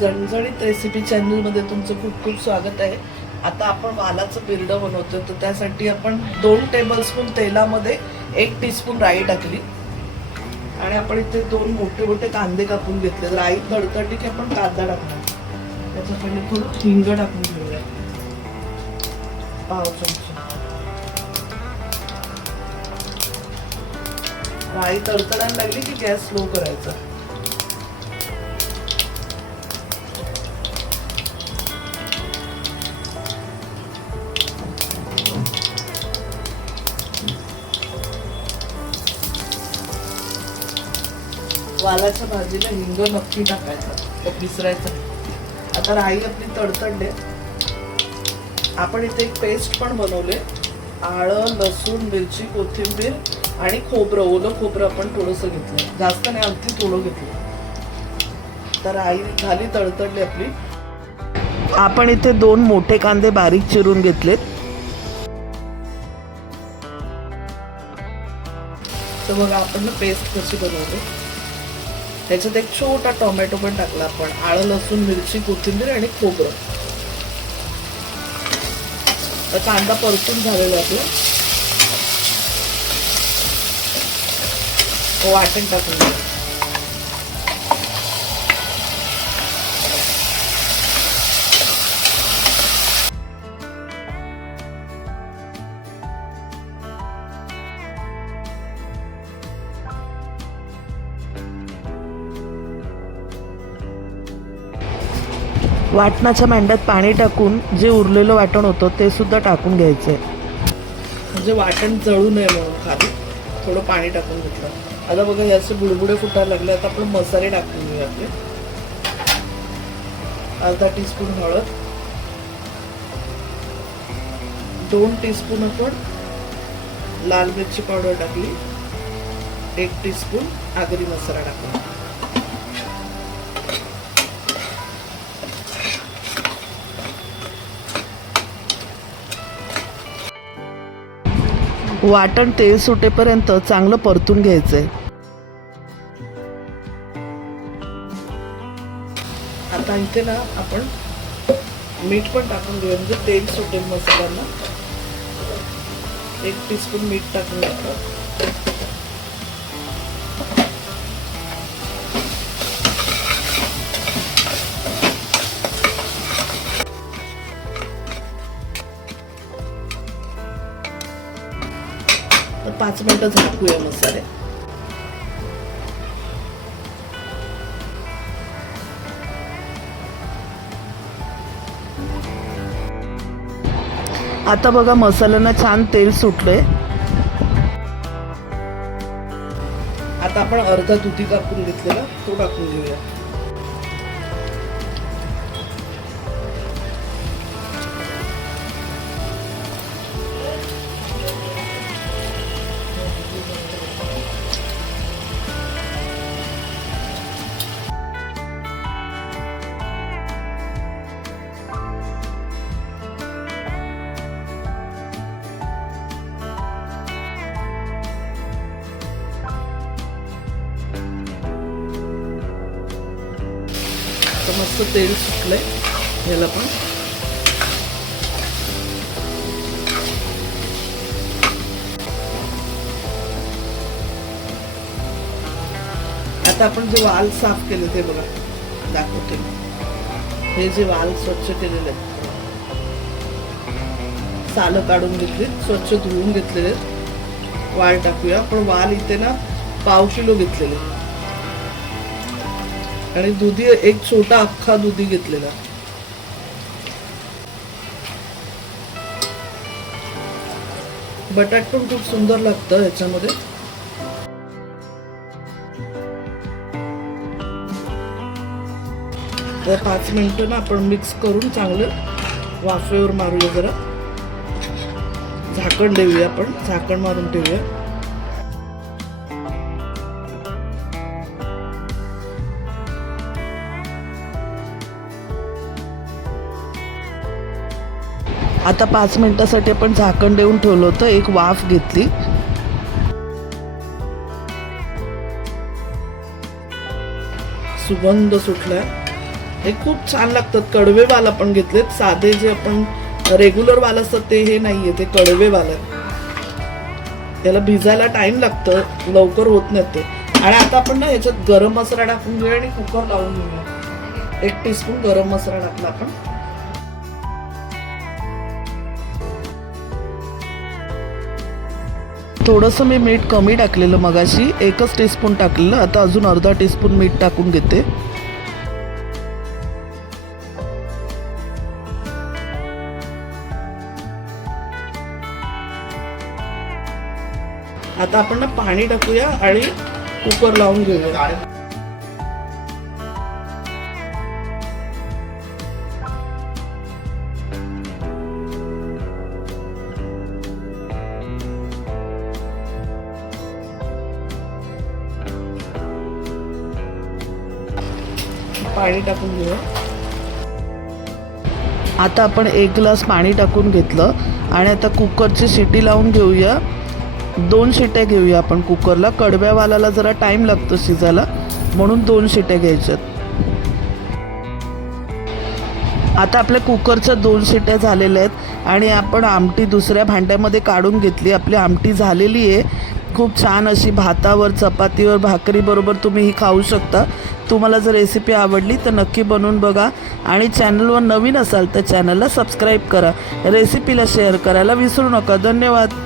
झणझणीत रेसिपी चॅनलमध्ये तुमचं खूप खूप स्वागत आहे. आता आपण वालाचं बिरडं बनवतोय, तर त्यासाठी आपण 2 टेबलस्पून तेलामध्ये 1 टीस्पून राई टाकली आणि आपण इथे 2 मोठे मोठे कांदे कापून घेतले. राई तडतडली की आपण कांदा टाकणार. त्याच्या पहिले थोडं हिंग टाकून घेऊया, पाव चमचा. राई तडतडायला लागली की गॅस स्लो करायचा. वालाच्या भाजीला हिंग नक्की टाकायचा, तो विसरायचा. आता राई आपली तडतडले. आपण इथे एक पेस्ट पण बनवले. आलं, लसूण, मिरची, कोथिंबीर आणि खोबरं, ओलं खोबरं आपण थोडंसं घेतलं, जास्त नाही, अगदी थोडं घेतलं. तर राई झाली तडतडली आपली. आपण इथे 2 मोठे कांदे बारीक चिरून घेतलेत. तर बघा आपण पेस्ट कशी बनवतो. त्याच्यात एक छोटा टोमॅटो पण टाकला आपण. आलं, लसूण, मिरची, कोथिंबीर आणि खोबरं. तर कांदा परतून झालेला आपला. वाटण टाकून द्या. वाटणाच्या मांड्यात पाणी टाकून जे उरलेलं वाटण होतं ते सुद्धा टाकून घ्यायचंय, म्हणजे वाटण जळू नये म्हणून. खाली थोडं पाणी टाकून घेतलं. आता बघा हे असे बुडबुडे फुटायला लागले. आता आपण मसाले टाकून घेऊया आपले. अर्धा टीस्पून हळद, 2 टीस्पून आपण लाल मिरची पावडर टाकली, 1 टीस्पून आगरी मसाला टाकला. वाटण तेल सुटेपर्यंत चांगलं परतून घ्यायचंय. आता इथे ना आपण मीठ पण टाकून घेऊया, म्हणजे तेल सुटेल मसाल्यांना. 1 टीस्पून मीठ टाकून घ्यायचं. तर 5 मिनिटं झाकूया मसाले. आता बघा मसाल्यांना छान तेल सुटलंय. आता आपण अर्धा दुधी कापून घेतलेला तो टाकून घेऊया. मस्त तेल सुटलंय याला पण. आता आपण जे वाल साफ केले ते बघा दाखवते. हे जे वाल स्वच्छ केलेले आहेत, सालं काढून घेतली, स्वच्छ धुवून घेतलेले वाल टाकूया. आपण वाल इथे ना 1/2 किलो घेतलेले आणि दुधी एक छोटा अख्खा दुधी घेतलेला. बटाट पण खूप सुंदर लागतं ह्याच्यामध्ये. तर 5 मिनिटं ना आपण मिक्स करून चांगलं वाफेवर मारूया. जरा झाकण देऊया, आपण झाकण मारून ठेवूया. आता 5 मिनिटासाठी आपण झाकण देऊन ठेवलं होतं. एक वाफ घेतली. सुगंध सुटलाय. हे खूप छान लागतात. कडवे वाल आपण घेतलेत, साधे जे आपण रेग्युलर वाल असतात ते हे नाहीये, ते कडवे वाल आहेत. याला भिजायला टाइम लागतं, लवकर होत नाही ते. आणि आता आपण ना याच्यात गरम मसाला टाकून घेऊया आणि कुकर लावून घेऊया. 1 टीस्पून गरम मसाला टाकला आपण. थोडंसं मी मीठ कमी टाकलेलं मगाशी, 1च टीस्पून टाकलेलं. आता अजून अर्धा टीस्पून मीठ टाकून घेते. आता आपण ना पाणी टाकूया आणि कुकर लावून घेऊया. पाणी टाकून घेऊया. आता आपण 1 ग्लास पाणी टाकून घेतलं आणि आता कुकरची शिटी लावून घेऊया. 2 शिट्या घेऊया आपण कुकरला. कडव्या वालाला जरा टाइम लागतो शिजायला, म्हणून 2 शिट्या घ्यायच्यात. आता आपल्या कुकरच्या 2 शिट्या झालेल्या आहेत आणि आपण आमटी दुसऱ्या भांड्यामध्ये काढून घेतली. आपली आमटी झालेली आहे. खूप छान अशी भातावर, चपातीवर, भाकरीबरोबर तुम्ही ही खाऊ शकता. तुम्हाला जर रेसिपी आवडली तर नक्की बनवून बघा आणि चॅनलवर नवीन असाल तर चॅनलला सबस्क्राईब करा. रेसिपीला शेअर करायला विसरू नका. धन्यवाद.